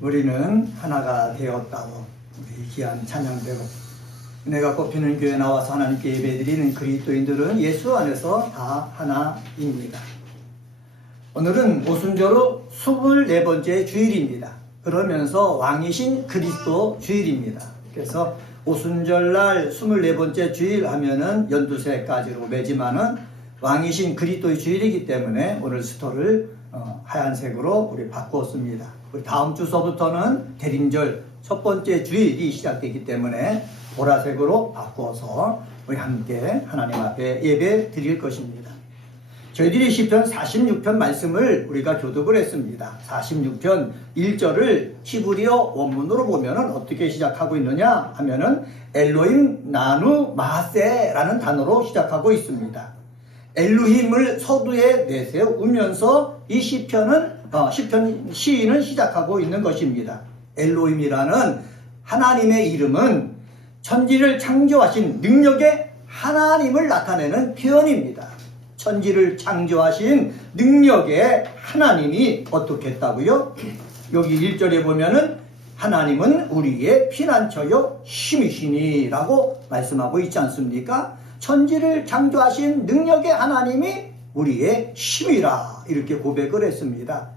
우리는 하나가 되었다고 우리 귀한 찬양대로 은혜가 꽃피는 교회에 나와서 하나님께 예배드리는 그리스도인들은 예수 안에서 다 하나입니다. 오늘은 오순절로 24번째 주일입니다. 그러면서 왕이신 그리스도 주일입니다. 그래서 오순절날 24번째 주일 하면은 연두색까지로 매지만은 왕이신 그리스도의 주일이기 때문에 오늘 스토를 하얀색으로 우리 바꿨습니다. 우리 다음 주서부터는 대림절 첫 번째 주일이 시작되기 때문에 보라색으로 바꿔서 우리 함께 하나님 앞에 예배 드릴 것입니다. 저희들이 시편 46편 말씀을 우리가 교독을 했습니다. 46편 1절을 히브리어 원문으로 보면은 어떻게 시작하고 있느냐 하면은 엘로힘 나누 마세라는 단어로 시작하고 있습니다. 엘로힘을 서두에 내세우면서 이 시편은 시인은 시작하고 있는 것입니다. 엘로힘이라는 하나님의 이름은 천지를 창조하신 능력의 하나님을 나타내는 표현입니다. 천지를 창조하신 능력의 하나님이 어떻게 했다고요? 여기 1절에 보면은 하나님은 우리의 피난처요 힘이시니 라고 말씀하고 있지 않습니까? 천지를 창조하신 능력의 하나님이 우리의 힘이라 이렇게 고백을 했습니다.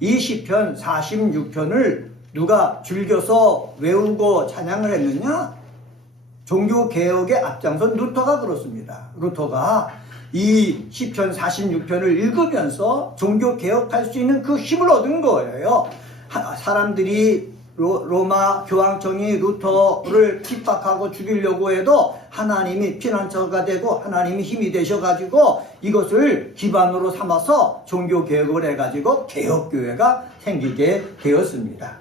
이 시편 46편을 누가 즐겨서 외우고 찬양을 했느냐? 종교개혁의 앞장선 루터가 그렇습니다. 루터가 이 시편 46편을 읽으면서 종교개혁할 수 있는 그 힘을 얻은 거예요. 사람들이 로마 교황청이 루터를 핍박하고 죽이려고 해도 하나님이 피난처가 되고 하나님이 힘이 되셔가지고 이것을 기반으로 삼아서 종교개혁을 해가지고 개혁교회가 생기게 되었습니다.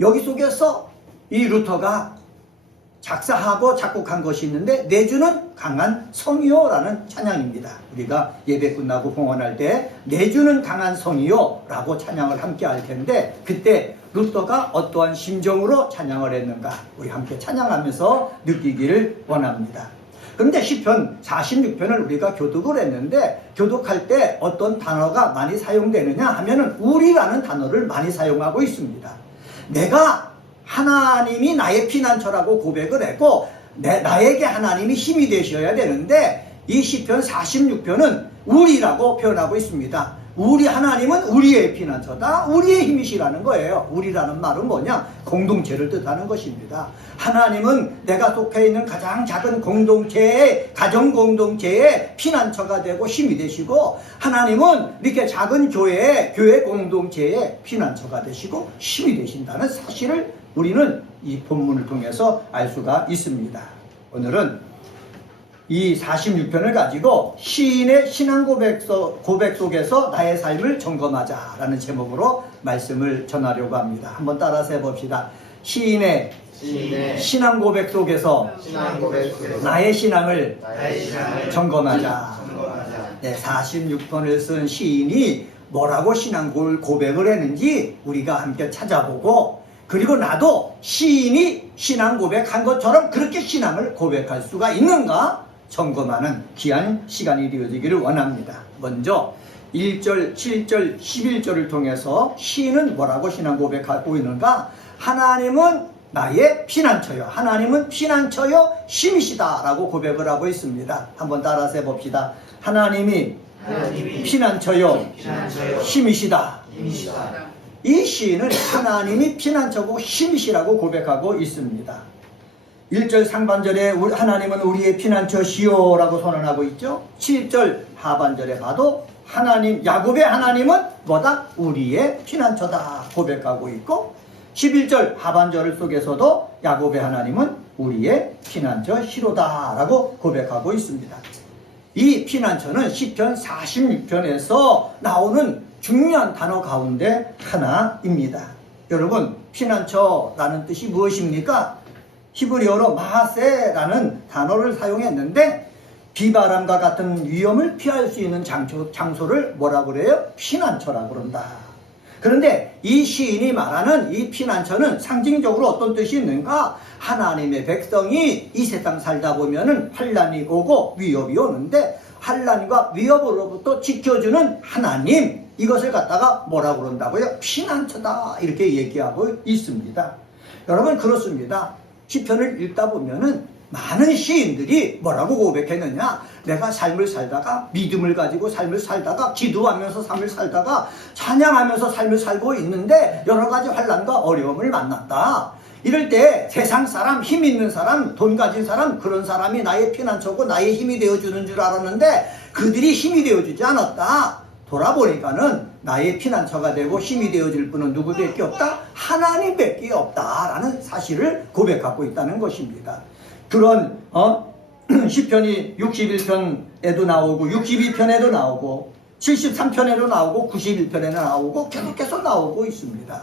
여기 속에서 이 루터가 작사하고 작곡한 것이 있는데 내주는 강한 성이요라는 찬양입니다. 우리가 예배 끝나고 봉헌할 때 내주는 강한 성이요 라고 찬양을 함께 할 텐데 그때 루터가 어떠한 심정으로 찬양을 했는가 우리 함께 찬양하면서 느끼기를 원합니다. 그런데 시편 46편을 우리가 교독을 했는데 교독할 때 어떤 단어가 많이 사용되느냐 하면은 우리라는 단어를 많이 사용하고 있습니다. 내가 하나님이 나의 피난처라고 고백을 했고 나에게 하나님이 힘이 되셔야 되는데 이 시편 46편은 우리라고 표현하고 있습니다. 우리 하나님은 우리의 피난처다. 우리의 힘이시라는 거예요. 우리라는 말은 뭐냐? 공동체를 뜻하는 것입니다. 하나님은 내가 속해 있는 가장 작은 공동체의 가정 공동체의 피난처가 되고 힘이 되시고 하나님은 이렇게 작은 교회 공동체의 피난처가 되시고 힘이 되신다는 사실을 우리는 이 본문을 통해서 알 수가 있습니다. 오늘은 이 46편을 가지고 시인의 신앙 고백 속에서 나의 삶을 점검하자라는 제목으로 말씀을 전하려고 합니다. 한번 따라서 해봅시다. 시인의 신앙 고백 속에서 나의 신앙을 점검하자. 네, 46편을 쓴 시인이 뭐라고 신앙 고백을 했는지 우리가 함께 찾아보고 그리고 나도 시인이 신앙 고백한 것처럼 그렇게 신앙을 고백할 수가 있는가 점검하는 귀한 시간이 되어지기를 원합니다. 먼저 1절, 7절, 11절을 통해서 시인은 뭐라고 신앙 고백하고 있는가? 하나님은 나의 피난처요. 하나님은 피난처요 힘이시다 라고 고백을 하고 있습니다. 한번 따라서 해봅시다. 하나님이 피난처요 힘이시다. 이 시인은 하나님이 피난처고 힘이시라고 고백하고 있습니다. 1절 상반절에 하나님은 우리의 피난처시오 라고 선언하고 있죠. 7절 하반절에 봐도 야곱의 하나님은 뭐다? 우리의 피난처다 고백하고 있고 11절 하반절 속에서도 야곱의 하나님은 우리의 피난처시로다 라고 고백하고 있습니다. 이 피난처는 시편 46편에서 나오는 중요한 단어 가운데 하나입니다. 여러분 피난처라는 뜻이 무엇입니까? 히브리어로 마세라는 단어를 사용했는데 비바람과 같은 위험을 피할 수 있는 장소를 뭐라고 그래요? 피난처라고 그런다. 그런데 이 시인이 말하는 이 피난처는 상징적으로 어떤 뜻이 있는가? 하나님의 백성이 이 세상 살다 보면은 환난이 오고 위협이 오는데 환난과 위협으로부터 지켜주는 하나님, 이것을 갖다가 뭐라고 그런다고요? 피난처다 이렇게 얘기하고 있습니다. 여러분 그렇습니다. 시편을 읽다 보면은 많은 시인들이 뭐라고 고백했느냐? 내가 삶을 살다가 믿음을 가지고 삶을 살다가 기도하면서 삶을 살다가 찬양하면서 삶을 살고 있는데 여러 가지 환난과 어려움을 만났다. 이럴 때 세상 사람, 힘 있는 사람, 돈 가진 사람, 그런 사람이 나의 피난처고 나의 힘이 되어주는 줄 알았는데 그들이 힘이 되어주지 않았다. 돌아보니까는 나의 피난처가 되고 힘이 되어줄 분은 누구밖에 없다? 하나님밖에 없다라는 사실을 고백하고 있다는 것입니다. 그런 시편이 61편에도 나오고 62편에도 나오고 73편에도 나오고 91편에도 나오고 계속해서 나오고 있습니다.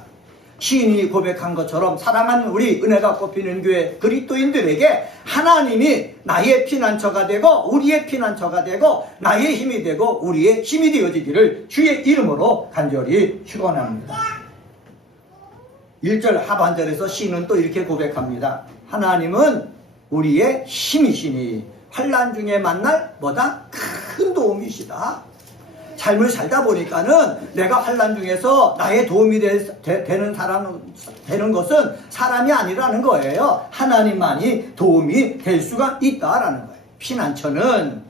시인이 고백한 것처럼 사랑하는 우리 은혜가 꽃피는 교회 그리스도인들에게 하나님이 나의 피난처가 되고 우리의 피난처가 되고 나의 힘이 되고 우리의 힘이 되어지기를 주의 이름으로 간절히 축원합니다. 1절 하반절에서 시인은 또 이렇게 고백합니다. 하나님은 우리의 힘이시니 환난 중에 만날 뭐다? 큰 도움이시다. 삶을 살다 보니까는 내가 환난 중에서 나의 도움이 되는 것은 사람이 아니라는 거예요. 하나님만이 도움이 될 수가 있다라는 거예요. 피난처는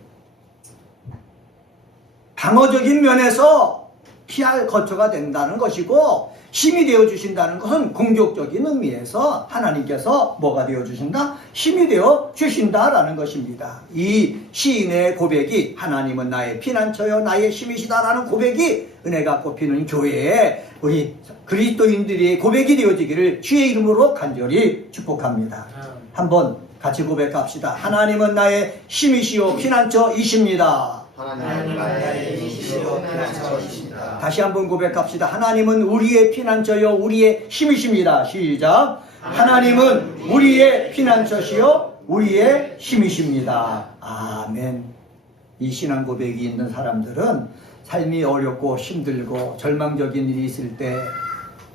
방어적인 면에서 피할 거처가 된다는 것이고 힘이 되어주신다는 것은 공격적인 의미에서 하나님께서 뭐가 되어주신다? 힘이 되어주신다라는 것입니다. 이 시인의 고백이 하나님은 나의 피난처요 나의 힘이시다라는 고백이 은혜가 꽃피는 교회에 우리 그리스도인들의 고백이 되어지기를 주의 이름으로 간절히 축복합니다. 한번 같이 고백합시다. 하나님은 나의 힘이시요 피난처이십니다. 하나님은 나의 힘이시요 피난처이십니다. 다시 한번 고백합시다. 하나님은 우리의 피난처요 우리의 힘이십니다. 시작. 하나님은 우리의 피난처시요 우리의 힘이십니다. 아멘. 이 신앙 고백이 있는 사람들은 삶이 어렵고 힘들고 절망적인 일이 있을 때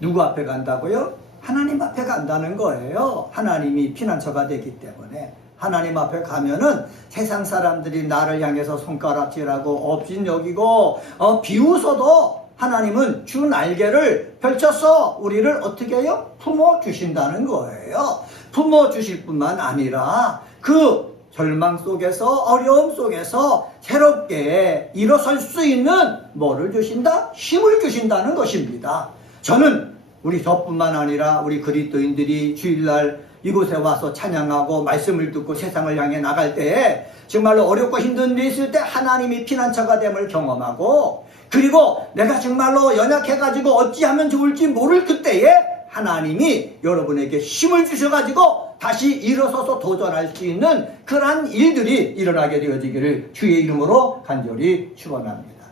누구 앞에 간다고요? 하나님 앞에 간다는 거예요. 하나님이 피난처가 되기 때문에 하나님 앞에 가면은 세상 사람들이 나를 향해서 손가락질하고 업신여기고 비웃어도 하나님은 주 날개를 펼쳐서 우리를 어떻게 해요? 품어주신다는 거예요. 품어주실 뿐만 아니라 그 절망 속에서 어려움 속에서 새롭게 일어설 수 있는 뭐를 주신다? 힘을 주신다는 것입니다. 저는 우리 저뿐만 아니라 우리 그리스도인들이 주일날 이곳에 와서 찬양하고 말씀을 듣고 세상을 향해 나갈 때 정말로 어렵고 힘든 일이 있을 때 하나님이 피난처가 됨을 경험하고 그리고 내가 정말로 연약해가지고 어찌하면 좋을지 모를 그때에 하나님이 여러분에게 힘을 주셔가지고 다시 일어서서 도전할 수 있는 그러한 일들이 일어나게 되어지기를 주의 이름으로 간절히 축원합니다.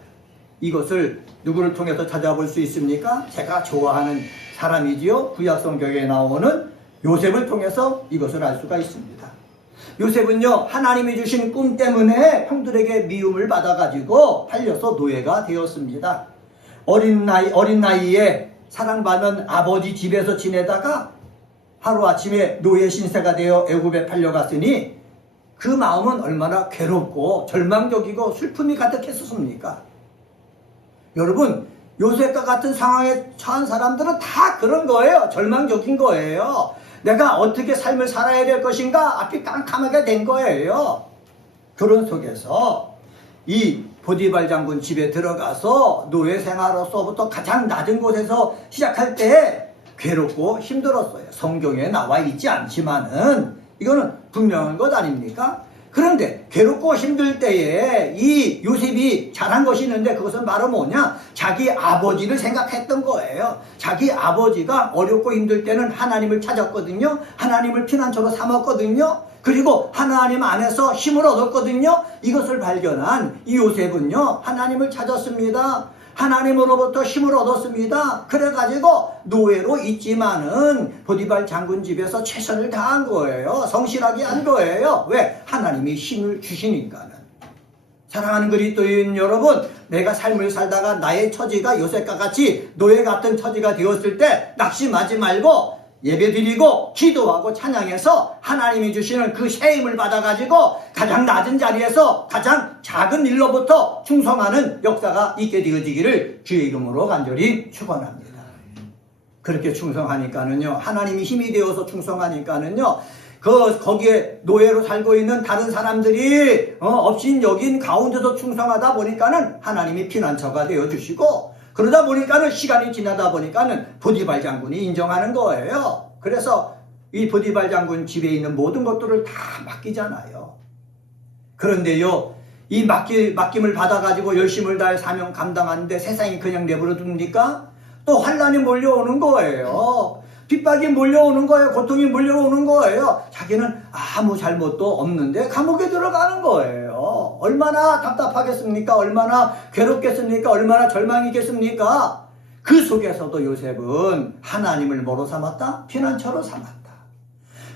이것을 누구를 통해서 찾아볼 수 있습니까? 제가 좋아하는 사람이지요. 구약 성경에 나오는 요셉을 통해서 이것을 알 수가 있습니다. 요셉은요 하나님이 주신 꿈 때문에 형들에게 미움을 받아가지고 팔려서 노예가 되었습니다. 어린 나이에 사랑받는 아버지 집에서 지내다가 하루아침에 노예 신세가 되어 애굽에 팔려갔으니 그 마음은 얼마나 괴롭고 절망적이고 슬픔이 가득했었습니까? 여러분 요셉과 같은 상황에 처한 사람들은 다 그런 거예요. 절망적인 거예요. 내가 어떻게 삶을 살아야 될 것인가 앞이 깜깜하게 된 거예요. 그런 속에서 이 보디발 장군 집에 들어가서 노예 생활로서부터 가장 낮은 곳에서 시작할 때 괴롭고 힘들었어요. 성경에 나와 있지 않지만은 이거는 분명한 것 아닙니까? 그런데 괴롭고 힘들 때에 이 요셉이 잘한 것이 있는데 그것은 바로 뭐냐? 자기 아버지를 생각했던 거예요. 자기 아버지가 어렵고 힘들 때는 하나님을 찾았거든요. 하나님을 피난처로 삼았거든요. 그리고 하나님 안에서 힘을 얻었거든요. 이것을 발견한 이 요셉은요 하나님을 찾았습니다. 하나님으로부터 힘을 얻었습니다. 그래가지고 노예로 있지만은 보디발 장군 집에서 최선을 다한 거예요. 성실하게 한 거예요. 왜? 하나님이 힘을 주시니까는. 사랑하는 그리스도인 여러분, 내가 삶을 살다가 나의 처지가 요셉과 같이 노예 같은 처지가 되었을 때 낙심하지 말고 예배드리고 기도하고 찬양해서 하나님이 주시는 그 새 힘을 받아가지고 가장 낮은 자리에서 가장 작은 일로부터 충성하는 역사가 있게 되어지기를 주의 이름으로 간절히 축원합니다. 그렇게 충성하니까는요, 하나님이 힘이 되어서 충성하니까는요, 거기에 노예로 살고 있는 다른 사람들이 업신여긴 가운데서 충성하다 보니까는 하나님이 피난처가 되어주시고, 그러다 보니까는 시간이 지나다 보니까는 보디발 장군이 인정하는 거예요. 그래서 이 보디발 장군 집에 있는 모든 것들을 다 맡기잖아요. 그런데요, 이 맡김을 받아가지고 열심을 다해 사명 감당하는데 세상이 그냥 내버려 둡니까? 또 환란이 몰려오는 거예요. 핍박이 몰려오는 거예요. 고통이 몰려오는 거예요. 자기는 아무 잘못도 없는데 감옥에 들어가는 거예요. 얼마나 답답하겠습니까? 얼마나 괴롭겠습니까? 얼마나 절망이겠습니까? 그 속에서도 요셉은 하나님을 뭐로 삼았다? 피난처로 삼았다.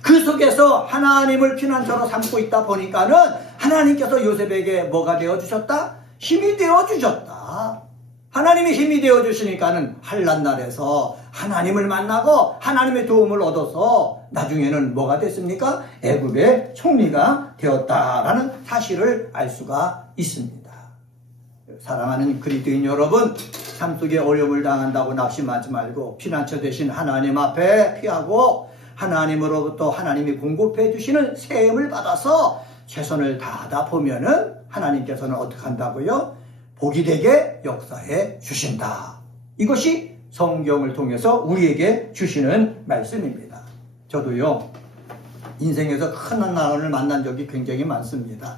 그 속에서 하나님을 피난처로 삼고 있다 보니까는 하나님께서 요셉에게 뭐가 되어주셨다? 힘이 되어주셨다. 하나님이 힘이 되어주시니까는 환난 날에서 하나님을 만나고 하나님의 도움을 얻어서 나중에는 뭐가 됐습니까? 애굽의 총리가 되었다라는 사실을 알 수가 있습니다. 사랑하는 그리스도인 여러분, 삶 속에 어려움을 당한다고 낙심하지 말고 피난처 되신 하나님 앞에 피하고 하나님으로부터 하나님이 공급해 주시는 새 힘을 받아서 최선을 다하다 보면은 하나님께서는 어떻게 한다고요? 복이 되게 역사해 주신다. 이것이 성경을 통해서 우리에게 주시는 말씀입니다. 저도요, 인생에서 큰 난관을 만난 적이 굉장히 많습니다.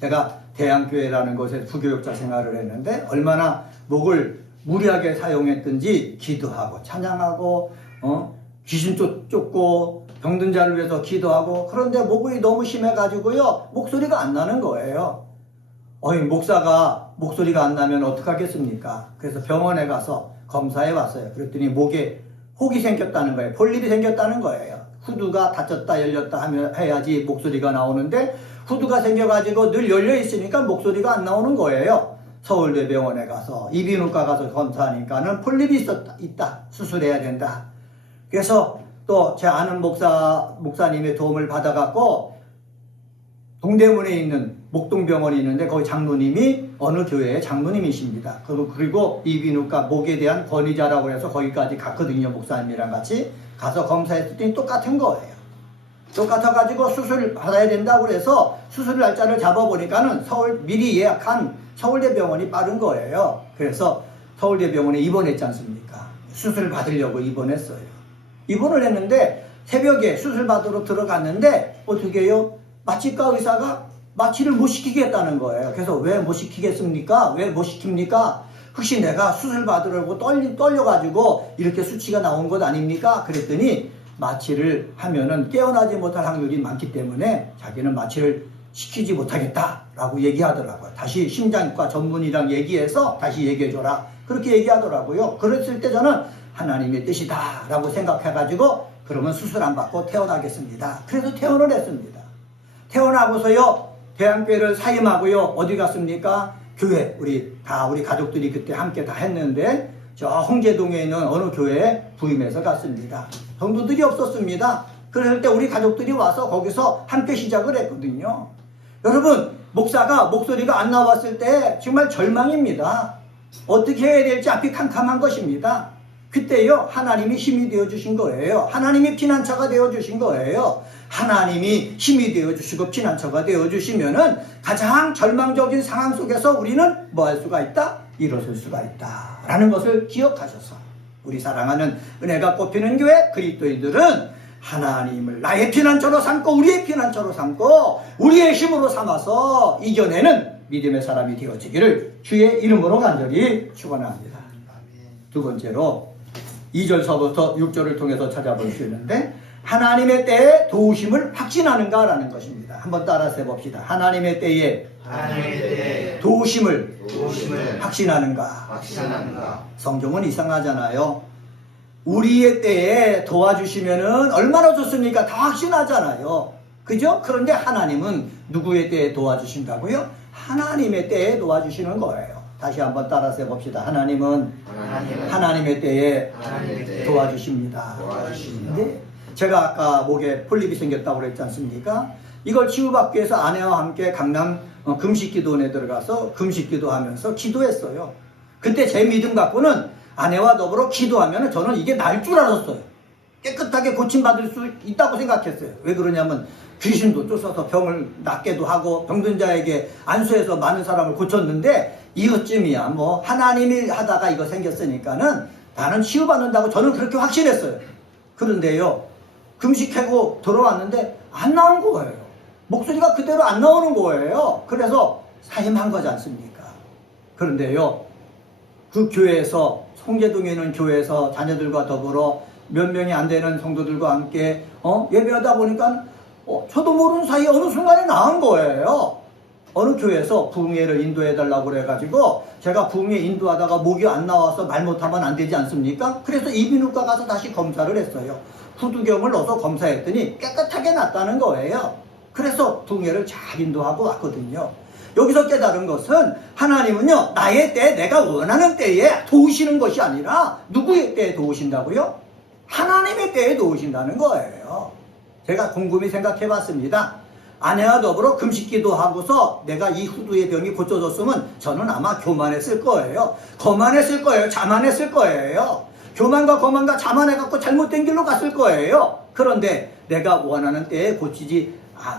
제가 대양교회라는 곳에 부교육자 생활을 했는데 얼마나 목을 무리하게 사용했든지 기도하고 찬양하고 귀신 쫓고 병든 자를 위해서 기도하고, 그런데 목이 너무 심해가지고요 목소리가 안 나는 거예요. 목사가 목소리가 안 나면 어떡하겠습니까? 그래서 병원에 가서 검사해 봤어요. 그랬더니 목에 혹이 생겼다는 거예요. 폴립이 생겼다는 거예요. 후두가 닫혔다 열렸다 해야지 목소리가 나오는데 후두가 생겨가지고 늘 열려 있으니까 목소리가 안 나오는 거예요. 서울대병원에 가서 이비인후과 가서 검사하니까는 폴립이 있다. 수술해야 된다. 그래서 또 제 아는 목사님의 도움을 받아갖고 동대문에 있는 목동병원이 있는데 거기 장로님이 어느 교회의 장로님이십니다. 그리고 이비인후과 목에 대한 권위자라고 해서 거기까지 갔거든요. 목사님이랑 같이 가서 검사했더니 똑같은 거예요. 똑같아가지고 수술 받아야 된다고 그래서 수술 날짜를 잡아보니까는 미리 예약한 서울대병원이 빠른 거예요. 그래서 서울대병원에 입원했지 않습니까? 수술 받으려고 입원했어요. 입원을 했는데 새벽에 수술 받으러 들어갔는데 어떻게 해요? 마취과 의사가 마취를 못 시키겠다는 거예요. 그래서 왜 못 시키겠습니까? 왜 못 시킵니까? 혹시 내가 수술 받으려고 떨려가지고 이렇게 수치가 나온 것 아닙니까? 그랬더니 마취를 하면은 깨어나지 못할 확률이 많기 때문에 자기는 마취를 시키지 못하겠다라고 얘기하더라고요. 다시 심장과 전문의랑 얘기해서 다시 얘기해줘라. 그렇게 얘기하더라고요. 그랬을 때 저는 하나님의 뜻이다라고 생각해가지고 그러면 수술 안 받고 퇴원하겠습니다. 그래서 퇴원을 했습니다. 퇴원하고서요 대한교회를 사임하고요 어디 갔습니까? 교회 우리 가족들이 그때 함께 다 했는데 저 홍제동에 있는 어느 교회에 부임해서 갔습니다. 성도들이 없었습니다. 그럴 때 우리 가족들이 와서 거기서 함께 시작을 했거든요. 여러분, 목사가 목소리가 안 나왔을 때 정말 절망입니다. 어떻게 해야 될지 앞이 캄캄한 것입니다. 그때요 하나님이 힘이 되어주신 거예요. 하나님이 피난처가 되어주신 거예요. 하나님이 힘이 되어주시고 피난처가 되어주시면은 가장 절망적인 상황 속에서 우리는 뭐 할 수가 있다? 일어설 수가 있다 라는 것을 기억하셔서 우리 사랑하는 은혜가 꼽히는 교회 그리스도인들은 하나님을 나의 피난처로 삼고 우리의 피난처로 삼고 우리의 힘으로 삼아서 이겨내는 믿음의 사람이 되어지기를 주의 이름으로 간절히 축원합니다. 두 번째로 2절서부터 6절을 통해서 찾아볼 수 있는데 하나님의 때에 도우심을 확신하는가 라는 것입니다. 한번 따라서 해봅시다. 하나님의 때에 도우심을 확신하는가. 성경은 이상하잖아요. 우리의 때에 도와주시면은 얼마나 좋습니까? 다 확신하잖아요. 그죠? 그런데 하나님은 누구의 때에 도와주신다고요? 하나님의 때에 도와주시는 거예요. 다시 한번 따라서 해봅시다. 하나님은 하나님은 하나님의 때에 하나님의 때에 도와주십니다. 도와주십니다. 네. 제가 아까 목에 폴립이 생겼다고 그랬지 않습니까? 이걸 치유받기 위해서 아내와 함께 강남 금식기도원에 들어가서 금식기도하면서 기도했어요. 그때 제 믿음 갖고는 아내와 더불어 기도하면 저는 이게 날 줄 알았어요. 깨끗하게 고침받을 수 있다고 생각했어요. 왜 그러냐면 귀신도 쫓아서 병을 낫게도 하고 병든 자에게 안수해서 많은 사람을 고쳤는데 이것쯤이야 뭐 하나님이 하다가 이거 생겼으니까는 나는 치유받는다고 저는 그렇게 확신했어요. 그런데요, 금식하고 돌아왔는데 안 나온 거예요. 목소리가 그대로 안 나오는 거예요. 그래서 사임한 거지 않습니까? 그런데요, 그 교회에서, 송제동에 있는 교회에서 자녀들과 더불어 몇 명이 안 되는 성도들과 함께 예배하다 보니까 저도 모르는 사이에 어느 순간에 나은 거예요. 어느 교회에서 부흥회를 인도해달라고 그래가지고 제가 부흥회 인도하다가 목이 안 나와서 말 못하면 안 되지 않습니까? 그래서 이비인후과 가서 다시 검사를 했어요. 후두경을 넣어서 검사했더니 깨끗하게 났다는 거예요. 그래서 부흥회를 잘 인도하고 왔거든요. 여기서 깨달은 것은 하나님은요, 나의 때, 내가 원하는 때에 도우시는 것이 아니라 누구의 때에 도우신다고요? 하나님의 때에 도우신다는 거예요. 제가 곰곰이 생각해 봤습니다. 아내와 더불어 금식기도 하고서 내가 이 후두의 병이 고쳐졌으면 저는 아마 교만했을 거예요. 거만했을 거예요. 자만했을 거예요. 교만과 거만과 자만해갖고 잘못된 길로 갔을 거예요. 그런데 내가 원하는 때에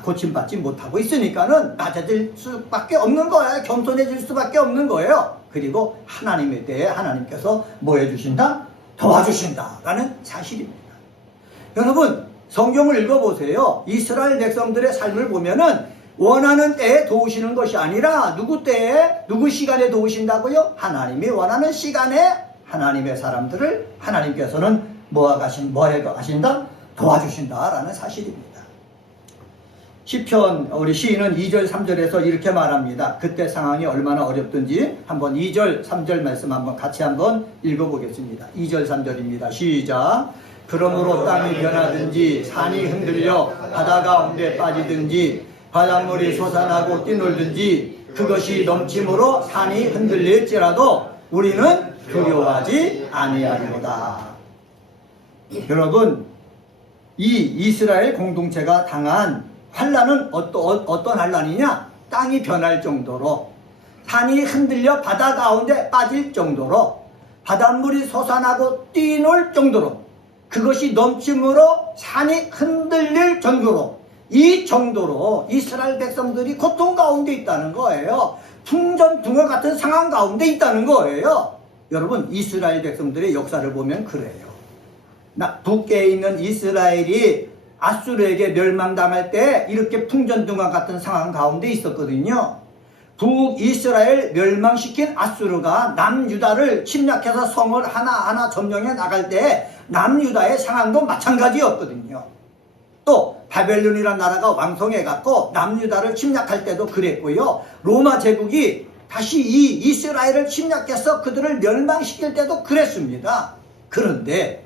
고침받지 못하고 있으니까는 낮아질 수밖에 없는 거예요. 겸손해질 수밖에 없는 거예요. 그리고 하나님의 때에 하나님께서 뭐 해주신다? 도와주신다 라는 사실입니다. 여러분, 성경을 읽어보세요. 이스라엘 백성들의 삶을 보면은 원하는 때에 도우시는 것이 아니라 누구 때에, 누구 시간에 도우신다고요? 하나님이 원하는 시간에 하나님의 사람들을 하나님께서는 뭐 하신다? 도와주신다 라는 사실입니다. 시편 우리 시인은 2절 3절에서 이렇게 말합니다. 그때 상황이 얼마나 어렵든지 한번 2절 3절 말씀 한번 같이 한번 읽어보겠습니다. 2절 3절입니다. 시작. 그러므로 땅이 변하든지 산이 흔들려 바다 가운데 빠지든지 바닷물이 솟아나고 뛰놀든지 그것이 넘침으로 산이 흔들릴지라도 우리는 두려워하지 아니하리로다. 여러분, 이 이스라엘 공동체가 당한 환란은 어떤 환란이냐? 땅이 변할 정도로, 산이 흔들려 바다 가운데 빠질 정도로, 바닷물이 솟아나고 뛰놀 정도로, 그것이 넘침으로 산이 흔들릴 정도로, 이 정도로 이스라엘 백성들이 고통 가운데 있다는 거예요. 풍전등화 같은 상황 가운데 있다는 거예요. 여러분, 이스라엘 백성들의 역사를 보면 그래요. 북계에 있는 이스라엘이 아수르에게 멸망당할 때 이렇게 풍전등화 같은 상황 가운데 있었거든요. 북이스라엘 멸망시킨 아수르가 남유다를 침략해서 성을 하나하나 점령해 나갈 때 남유다의 상황도 마찬가지였거든요. 또 바벨론이라는 나라가 왕성해갖고 남유다를 침략할 때도 그랬고요. 로마 제국이 다시 이 이스라엘을 침략해서 그들을 멸망시킬 때도 그랬습니다. 그런데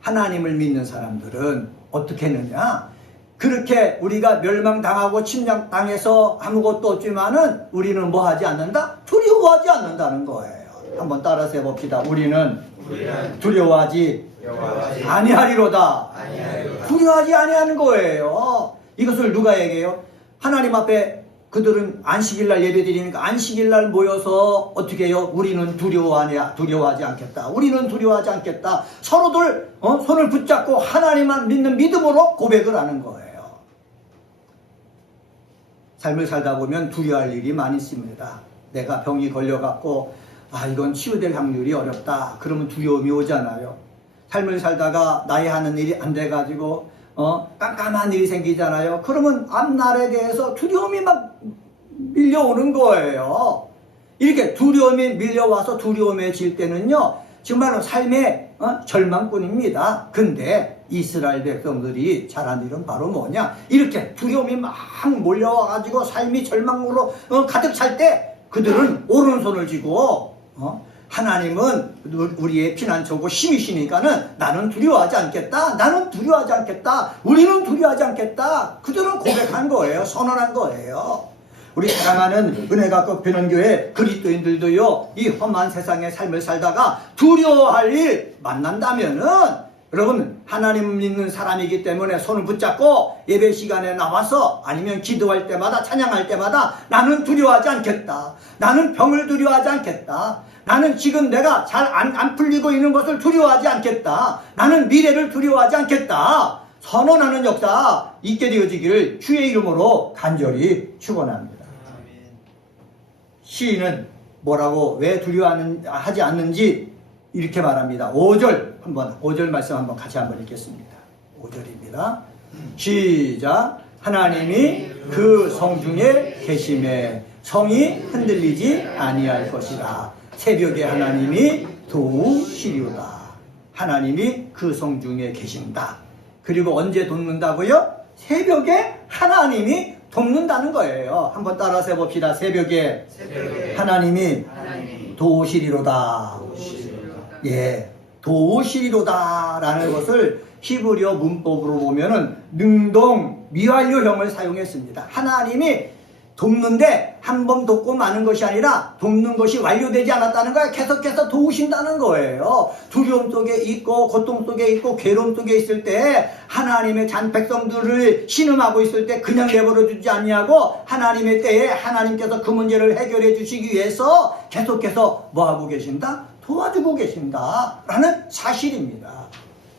하나님을 믿는 사람들은 어떻게 했느냐? 그렇게 우리가 멸망당하고 침략당해서 아무것도 없지만은 우리는 뭐 하지 않는다? 두려워하지 않는다는 거예요. 한번 따라서 해봅시다. 우리는 두려워하지 아니하리로다. 두려워하지 아니하는 거예요. 이것을 누가 얘기해요? 하나님 앞에 그들은 안식일날 예배드리니까 안식일날 모여서 어떻게 해요? 우리는 두려워하지 않겠다. 우리는 두려워하지 않겠다. 서로들 손을 붙잡고 하나님만 믿는 믿음으로 고백을 하는 거예요. 삶을 살다 보면 두려워할 일이 많이 있습니다. 내가 병이 걸려갖고 이건 치유될 확률이 어렵다. 그러면 두려움이 오잖아요. 삶을 살다가 나의 하는 일이 안 돼가지고 깜깜한 일이 생기잖아요. 그러면 앞날에 대해서 두려움이 막 밀려오는 거예요. 이렇게 두려움이 밀려와서 두려움해질 때는요, 정말로 삶의 절망뿐입니다. 근데 이스라엘 백성들이 잘한 일은 바로 뭐냐? 이렇게 두려움이 막 몰려와가지고 삶이 절망으로 가득 찰 때 그들은 오른손을 쥐고 하나님은 우리의 피난처고 힘이시니까는 나는 두려워하지 않겠다. 나는 두려워하지 않겠다. 우리는 두려워하지 않겠다. 그들은 고백한 거예요. 선언한 거예요. 우리 사랑하는 은혜가 꺾이는 교회 그리스도인들도요, 이 험한 세상의 삶을 살다가 두려워할 일 만난다면은, 여러분, 하나님 믿는 사람이기 때문에 손을 붙잡고 예배 시간에 나와서 아니면 기도할 때마다, 찬양할 때마다 나는 두려워하지 않겠다. 나는 병을 두려워하지 않겠다. 나는 지금 내가 잘 안 풀리고 있는 것을 두려워하지 않겠다. 나는 미래를 두려워하지 않겠다. 선언하는 역사 있게 되어지기를 주의 이름으로 간절히 축원합니다. 시인은 뭐라고 왜 두려워하지 않는지 이렇게 말합니다. 5절 말씀 한번 같이 한번 읽겠습니다. 5절입니다. 시작. 하나님이 그 성중에 계심에 성이 흔들리지 아니할 것이라. 새벽에 하나님이 도우시리로다. 하나님이 그 성중에 계신다. 그리고 언제 돕는다고요? 새벽에 하나님이 돕는다는 거예요. 한번 따라서 해봅시다. 새벽에 하나님이 도우시리로다. 예, 도우시리로다 라는 것을 히브리어 문법으로 보면은 능동 미완료형을 사용했습니다. 하나님이 돕는데 한 번 돕고 마는 것이 아니라 돕는 것이 완료되지 않았다는 거예요. 계속해서 도우신다는 거예요. 두려움 속에 있고 고통 속에 있고 괴로움 속에 있을 때 하나님의 잔 백성들을 신음하고 있을 때 그냥 내버려 두지 아니하고 하나님의 때에 하나님께서 그 문제를 해결해 주시기 위해서 계속해서 뭐하고 계신다? 도와주고 계신다 라는 사실입니다.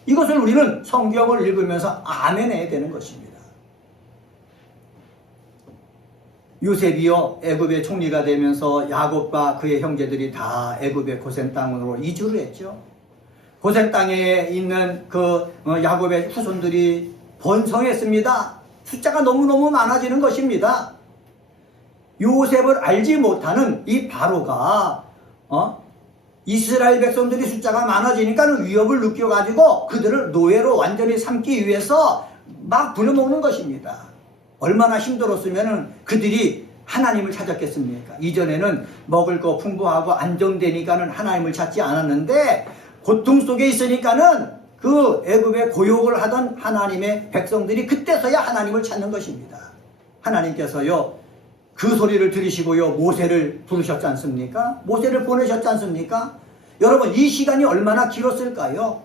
이것을 우리는 성경을 읽으면서 아멘해야 되는 것입니다. 요셉이요, 애굽의 총리가 되면서 야곱과 그의 형제들이 다 애굽의 고센 땅으로 이주를 했죠. 고센 땅에 있는 야곱의 후손들이 번성했습니다. 숫자가 너무너무 많아지는 것입니다. 요셉을 알지 못하는 이 바로가 이스라엘 백성들이 숫자가 많아지니까 위협을 느껴가지고 그들을 노예로 완전히 삼기 위해서 막 부려먹는 것입니다. 얼마나 힘들었으면 그들이 하나님을 찾았겠습니까? 이전에는 먹을 거 풍부하고 안정되니까는 하나님을 찾지 않았는데 고통 속에 있으니까는 그 애굽에 고욕을 하던 하나님의 백성들이 그때서야 하나님을 찾는 것입니다. 하나님께서요, 그 소리를 들으시고요, 모세를 부르셨지 않습니까? 모세를 보내셨지 않습니까? 여러분, 이 시간이 얼마나 길었을까요?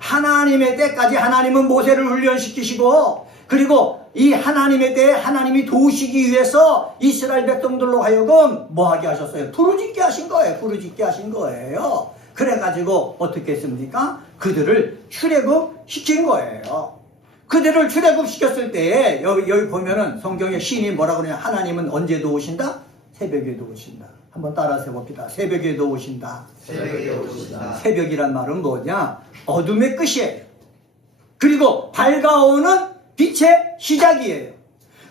하나님의 때까지 하나님은 모세를 훈련시키시고, 그리고 이 하나님의 때에 하나님이 도우시기 위해서 이스라엘 백성들로 하여금 뭐하게 하셨어요? 부르짖게 하신 거예요. 부르짖게 하신 거예요. 그래가지고 어떻게 했습니까? 그들을 출애굽시킨 거예요. 그들을 출애굽시켰을 때에 여기 보면은 성경에 시인이 뭐라고 그러냐? 하나님은 언제 도우신다? 새벽에 도우신다. 한번 따라서 해봅시다. 새벽에 도우신다. 새벽에 오신다. 새벽이란 말은 뭐냐? 어둠의 끝이에요. 그리고 밝아오는 빛의 시작이에요.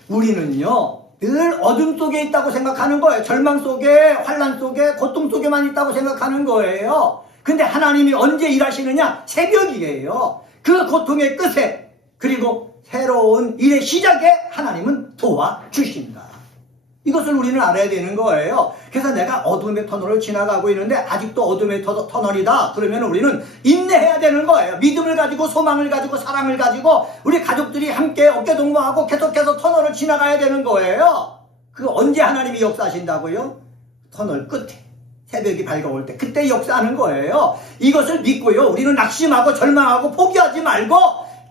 우리는요, 늘 어둠 속에 있다고 생각하는 거예요. 절망 속에, 환난 속에, 고통 속에만 있다고 생각하는 거예요. 근데 하나님이 언제 일하시느냐? 새벽이에요. 그 고통의 끝에, 그리고 새로운 일의 시작에 하나님은 도와주신다. 이것을 우리는 알아야 되는 거예요. 그래서 내가 어둠의 터널을 지나가고 있는데 아직도 어둠의 터널이다. 그러면 우리는 인내해야 되는 거예요. 믿음을 가지고, 소망을 가지고, 사랑을 가지고 우리 가족들이 함께 어깨동무하고 계속해서 터널을 지나가야 되는 거예요. 그 언제 하나님이 역사하신다고요? 터널 끝에 새벽이 밝아올 때 그때 역사하는 거예요. 이것을 믿고요, 우리는 낙심하고 절망하고 포기하지 말고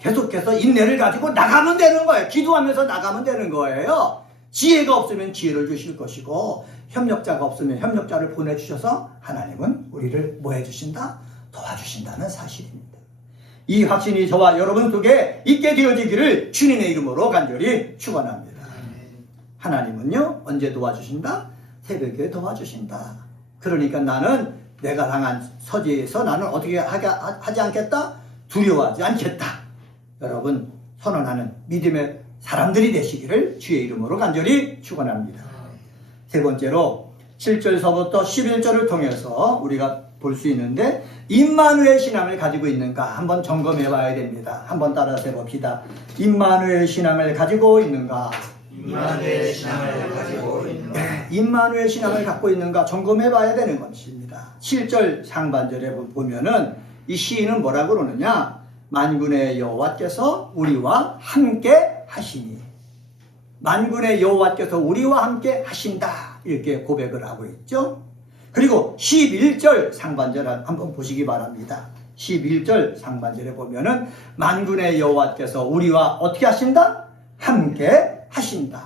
계속해서 인내를 가지고 나가면 되는 거예요. 기도하면서 나가면 되는 거예요. 지혜가 없으면 지혜를 주실 것이고 협력자가 없으면 협력자를 보내주셔서 하나님은 우리를 뭐 해주신다? 도와주신다는 사실입니다. 이 확신이 저와 여러분 속에 있게 되어지기를 주님의 이름으로 간절히 축원합니다. 하나님은요, 언제 도와주신다? 새벽에 도와주신다. 그러니까 나는 내가 당한 서재에서 나는 어떻게 하지 않겠다? 두려워하지 않겠다. 여러분, 선언하는 믿음의 사람들이 되시기를 주의 이름으로 간절히 축원합니다. 세 번째로 7절서부터 11절을 통해서 우리가 볼 수 있는데 임마누엘 신앙을 가지고 있는가 한번 점검해 봐야 됩니다. 한번 따라서 해봅시다. 임마누엘 신앙을 가지고 있는가? 임마누엘 신앙을 가지고 있는가? 임마누엘 신앙을 갖고 있는가 점검해 봐야 되는 것입니다. 7절 상반절에 보면은 이 시인은 뭐라고 그러느냐? 만군의 여호와께서 우리와 함께 하시니. 만군의 여호와께서 우리와 함께 하신다 이렇게 고백을 하고 있죠. 그리고 11절 상반절 한번 보시기 바랍니다. 11절 상반절에 보면은 만군의 여호와께서 우리와 어떻게 하신다? 함께 하신다.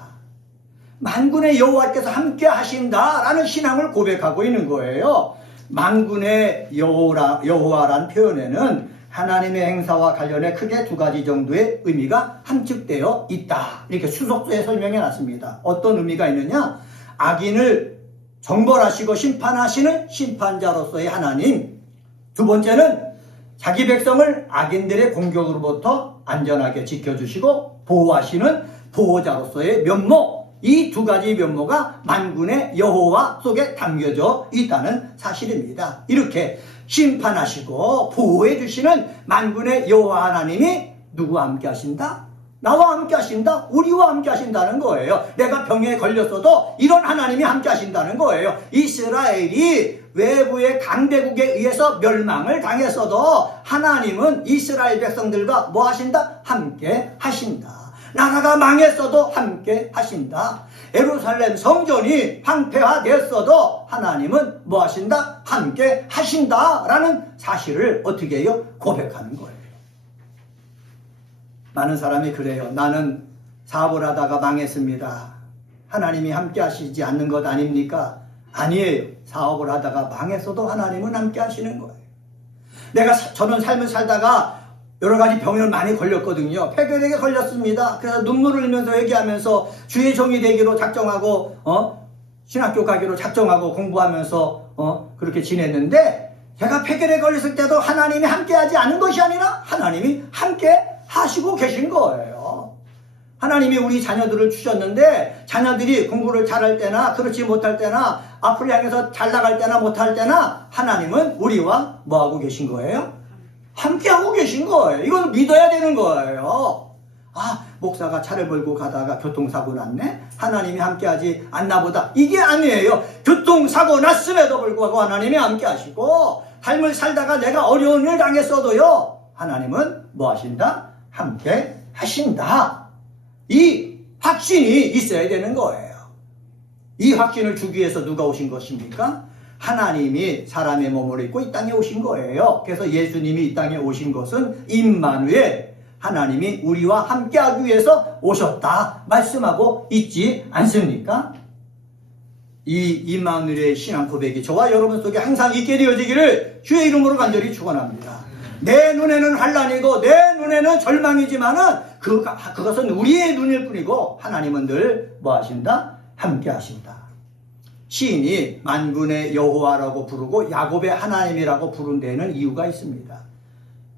만군의 여호와께서 함께 하신다라는 신앙을 고백하고 있는 거예요. 만군의 여호와란 표현에는 하나님의 행사와 관련해 크게 두 가지 정도의 의미가 함축되어 있다. 이렇게 수석서에 설명해 놨습니다. 어떤 의미가 있느냐? 악인을 정벌하시고 심판하시는 심판자로서의 하나님. 두 번째는 자기 백성을 악인들의 공격으로부터 안전하게 지켜주시고 보호하시는 보호자로서의 면모. 이 두 가지 면모가 만군의 여호와 속에 담겨져 있다는 사실입니다. 이렇게 심판하시고 보호해 주시는 만군의 여호와 하나님이 누구와 함께 하신다? 나와 함께 하신다? 우리와 함께 하신다는 거예요. 내가 병에 걸렸어도 이런 하나님이 함께 하신다는 거예요. 이스라엘이 외부의 강대국에 의해서 멸망을 당했어도 하나님은 이스라엘 백성들과 뭐 하신다? 함께 하신다. 나라가 망했어도 함께 하신다. 예루살렘 성전이 황폐화됐어도 하나님은 뭐 하신다? 함께 하신다라는 사실을 어떻게 해요? 고백하는 거예요. 많은 사람이 그래요. 나는 사업을 하다가 망했습니다. 하나님이 함께 하시지 않는 것 아닙니까? 아니에요. 사업을 하다가 망했어도 하나님은 함께 하시는 거예요. 저는 삶을 살다가 여러 가지 병을 많이 걸렸거든요. 폐결핵에 걸렸습니다. 그래서 눈물을 흘리면서 회개하면서 주의 종이 되기로 작정하고 신학교 가기로 작정하고 공부하면서 그렇게 지냈는데 제가 폐결핵에 걸렸을 때도 하나님이 함께하지 않은 것이 아니라 하나님이 함께 하시고 계신 거예요. 하나님이 우리 자녀들을 주셨는데 자녀들이 공부를 잘할 때나 그렇지 못할 때나 앞을 향해서 잘 나갈 때나 못할 때나 하나님은 우리와 뭐하고 계신 거예요? 함께하고 계신 거예요. 이걸 믿어야 되는 거예요. 아, 목사가 차를 몰고 가다가 교통사고 났네? 하나님이 함께하지 않나 보다. 이게 아니에요. 교통사고 났음에도 불구하고 하나님이 함께하시고 삶을 살다가 내가 어려운 일 당했어도요 하나님은 뭐 하신다? 함께 하신다. 이 확신이 있어야 되는 거예요. 이 확신을 주기 위해서 누가 오신 것입니까? 하나님이 사람의 몸을 입고 이 땅에 오신 거예요. 그래서 예수님이 이 땅에 오신 것은 임마누엘, 하나님이 우리와 함께하기 위해서 오셨다 말씀하고 있지 않습니까? 이 임마누엘의 신앙 고백이 저와 여러분 속에 항상 있게 되어지기를 주의 이름으로 간절히 축원합니다. 내 눈에는 환난이고 내 눈에는 절망이지만은 그것은 우리의 눈일 뿐이고 하나님은 늘 뭐 하신다? 함께 하신다. 시인이 만군의 여호와라고 부르고 야곱의 하나님이라고 부른 데에는 이유가 있습니다.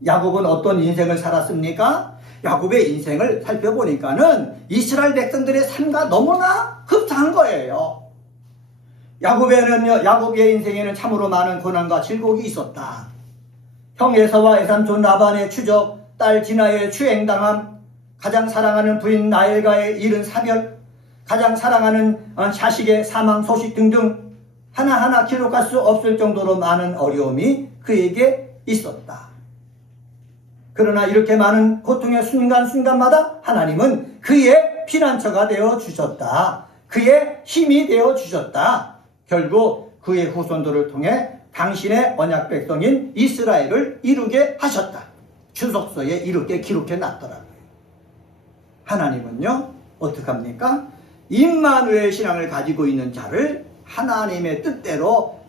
야곱은 어떤 인생을 살았습니까? 야곱의 인생을 살펴보니까는 이스라엘 백성들의 삶과 너무나 흡사한 거예요. 야곱의 인생에는 참으로 많은 고난과 질곡이 있었다. 형 에서와 외삼촌 라반의 추적, 딸 디나의 추행당함, 가장 사랑하는 부인 라헬과의 이른 사별, 가장 사랑하는 자식의 사망 소식 등등 하나하나 기록할 수 없을 정도로 많은 어려움이 그에게 있었다. 그러나 이렇게 많은 고통의 순간순간마다 하나님은 그의 피난처가 되어 주셨다. 그의 힘이 되어 주셨다. 결국 그의 후손들을 통해 당신의 언약 백성인 이스라엘을 이루게 하셨다. 주석서에 이렇게 기록해 놨더라고요. 하나님은요 어떡합니까? 임마누엘 신앙을 가지고 있는 자를 하나님의 뜻대로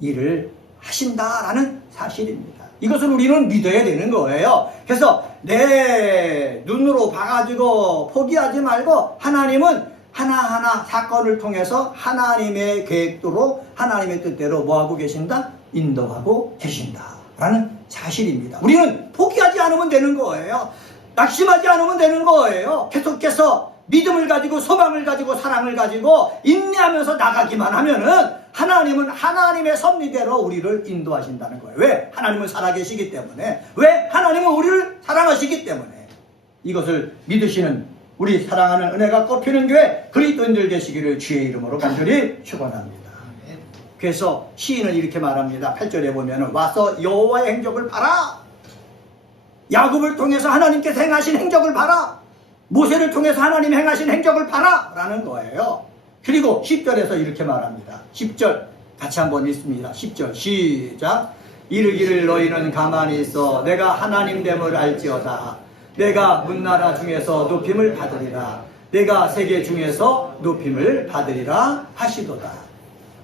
일을 하신다라는 사실입니다. 이것을 우리는 믿어야 되는 거예요. 그래서 내 눈으로 봐가지고 포기하지 말고 하나님은 하나하나 사건을 통해서 하나님의 계획대로 하나님의 뜻대로 뭐하고 계신다? 인도하고 계신다라는 사실입니다. 우리는 포기하지 않으면 되는 거예요. 낙심하지 않으면 되는 거예요. 계속해서 믿음을 가지고 소망을 가지고 사랑을 가지고 인내하면서 나가기만 하면은 하나님은 하나님의 섭리대로 우리를 인도하신다는 거예요. 왜? 하나님은 살아계시기 때문에. 왜? 하나님은 우리를 사랑하시기 때문에. 이것을 믿으시는 우리 사랑하는 은혜가 꽃피는 교회 그리스도인들 되시기를 주의 이름으로 간절히 축원합니다. 그래서 시인은 이렇게 말합니다. 8절에 보면 와서 여호와의 행적을 봐라. 야곱을 통해서 하나님께서 행하신 행적을 봐라. 모세를 통해서 하나님 행하신 행적을 봐라! 라는 거예요. 그리고 10절에서 이렇게 말합니다. 10절 같이 한번 읽습니다. 10절 시작. 이르기를 너희는 가만히 있어 내가 하나님 됨을 알지어다. 내가 문나라 중에서 높임을 받으리라. 내가 세계 중에서 높임을 받으리라 하시도다.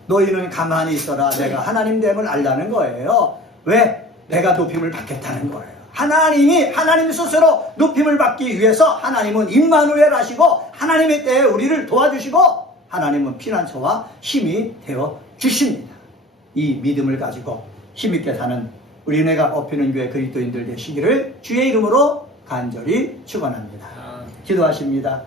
너희는 가만히 있어라. 내가 하나님 됨을 알라는 거예요. 왜? 내가 높임을 받겠다는 거예요. 하나님 스스로 높임을 받기 위해서 하나님은 임마누엘 하시고 하나님의 때에 우리를 도와주시고 하나님은 피난처와 힘이 되어 주십니다. 이 믿음을 가지고 힘있게 사는 우리 은혜가 뽑히는 교회 그리스도인들 되시기를 주의 이름으로 간절히 축원합니다. 기도하십니다.